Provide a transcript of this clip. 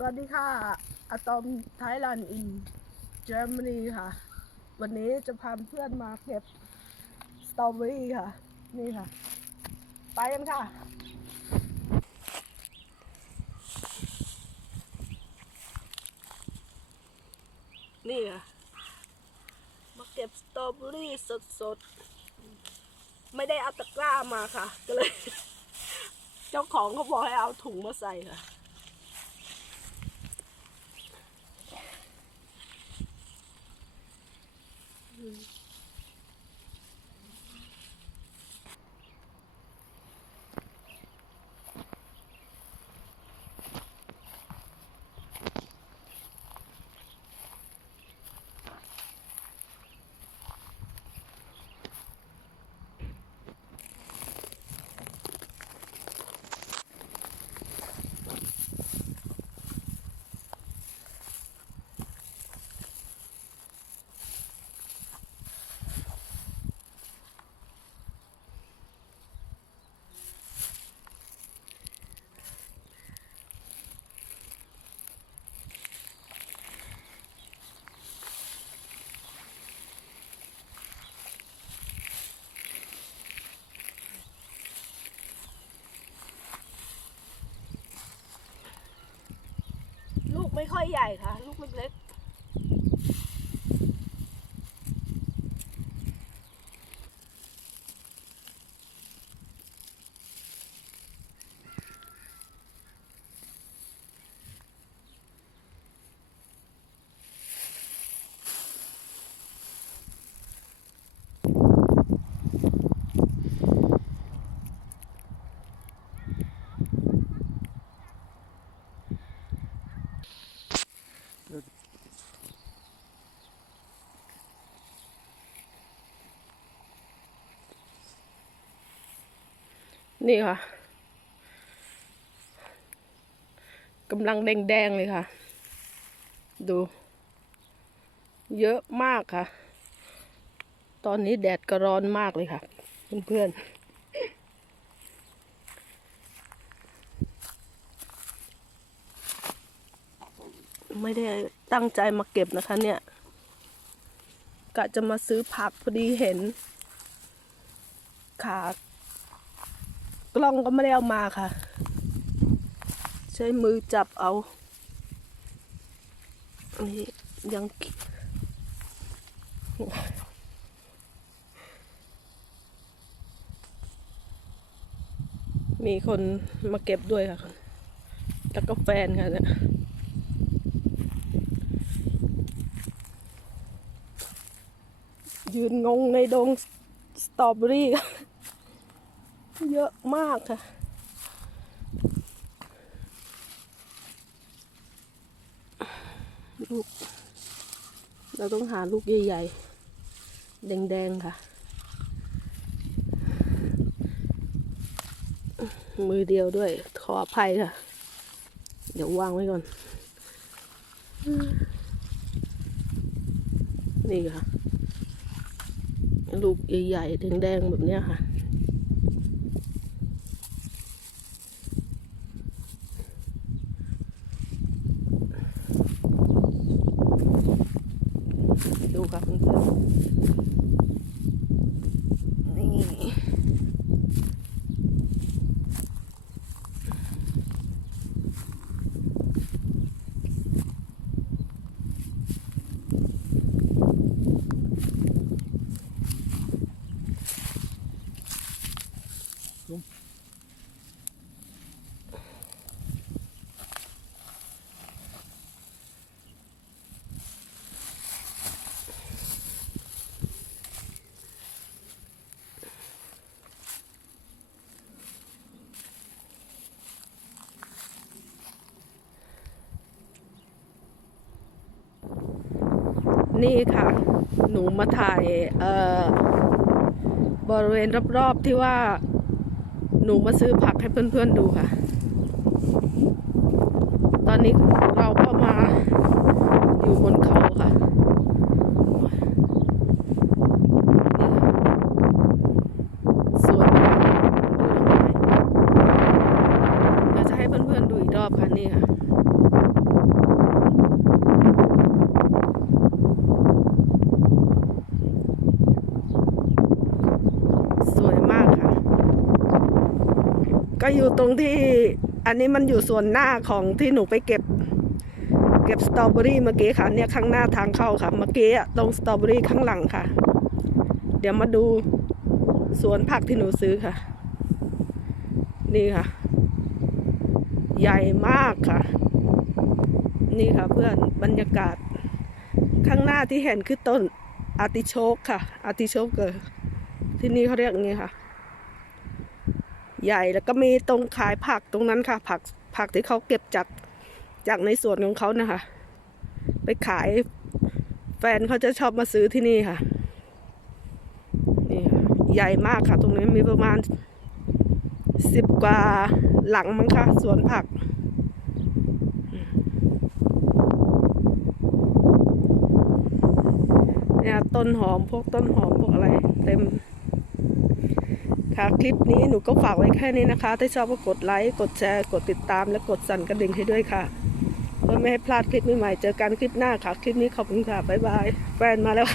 สวัสดีค่ะอะตอมไทยแลนด์อินเยอรมนีค่ะ วันนี้จะพาเพื่อนมาเก็บสตรอเบอรี่ค่ะ นี่ค่ะ ไปกันค่ะ นี่ค่ะ มาเก็บสตรอเบอรี่สดๆ ไม่ได้เอาตะกร้ามาค่ะ ก็เลย เจ้าของเขาบอกให้เอาถุงมาใส่ค่ะ ลู กไม่ค่อยใหญ่ค่ะ ลูกเล็ก นี่ค่ะกำลังแดงๆเลยค่ะ ดู เยอะมากค่ะ ตอนนี้แดดก็ร้อนมากเลยค่ะ เพื่อนๆไม่ได้ตั้งใจมาเก็บนะคะเนี่ย กะจะมาซื้อผักพอดีเห็น ขา กล้องก็ไม่ได้เอามาค่ะ ใช้มือจับเอาอันนี้ยังมีคนมาเก็บด้วยค่ะ แล้วก็แฟนค่ะเนี่ยยืนงงในดงสตรอเบอรี่ค่ะ เยอะมากค่ะ ลูก เราต้องหาลูกใหญ่ๆ แดงๆ ค่ะ มือเดียวด้วย ขออภัยค่ะ เดี๋ยววางไว้ก่อน นี่ค่ะ ลูกใหญ่ๆ แดงๆ แบบนี้ค่ะ ดูค่ะเพื่อนๆนี่ นี่ค่ะ หนูมาถ่ายเอ่อบริเวณรอบๆที่ว่า หนูมาซื้อผักให้เพื่อนๆดูค่ะ ตอนนี้เราก็มาอยู่บนเขาค่ะนี่ค่ะสวยมากดูดอกไม้เดี๋ยวจะให้เพื่อนๆดูอีกรอบค่ะนี่ค่ะ ก็อยู่ตรงที่อันนี้มันอยู่ส่วนหน้าของที่หนูไปเก็บ เก็บสตรอเบอรี่เมื่อกี้ค่ะ เนี่ยข้างหน้าทางเข้าค่ะ เมื่อกี้ตรงสตรอเบอรี่ข้างหลังค่ะ เดี๋ยวมาดูสวนผักที่หนูซื้อค่ะ นี่ค่ะ ใหญ่มากค่ะ นี่ค่ะเพื่อนบรรยากาศ ข้างหน้าที่เห็นคือต้นอาติโชกค่ะอาติโชกเกอร์ที่นี่เขาเรียกอย่างนี้ค่ะ ใหญ่แล้วก็มีตรงขายผักตรงนั้นค่ะ ผักผักที่เขาเก็บจากจากในสวนของเขานะคะ ไปขายแฟนเขาจะชอบมาซื้อที่นี่ค่ะนี่ใหญ่มากค่ะ ตรงนี้มีประมาณสิบกว่าหลังมั้งค่ะสวนผักเนี่ยต้นหอมพวกต้นหอมพวกอะไรเต็ม คะ คลิปนี้หนูก็ฝากไว้แค่นี้นะคะ ถ้าชอบก็กดไลค์กดแชร์กดติดตามและกดสั่นกระดิ่งให้ด้วยค่ะเพื่อไม่ให้พลาดคลิปใหม่ๆเจอกันคลิปหน้าค่ะ คลิปนี้ขอบคุณค่ะบ๊ายบายแฟนมาแล้ว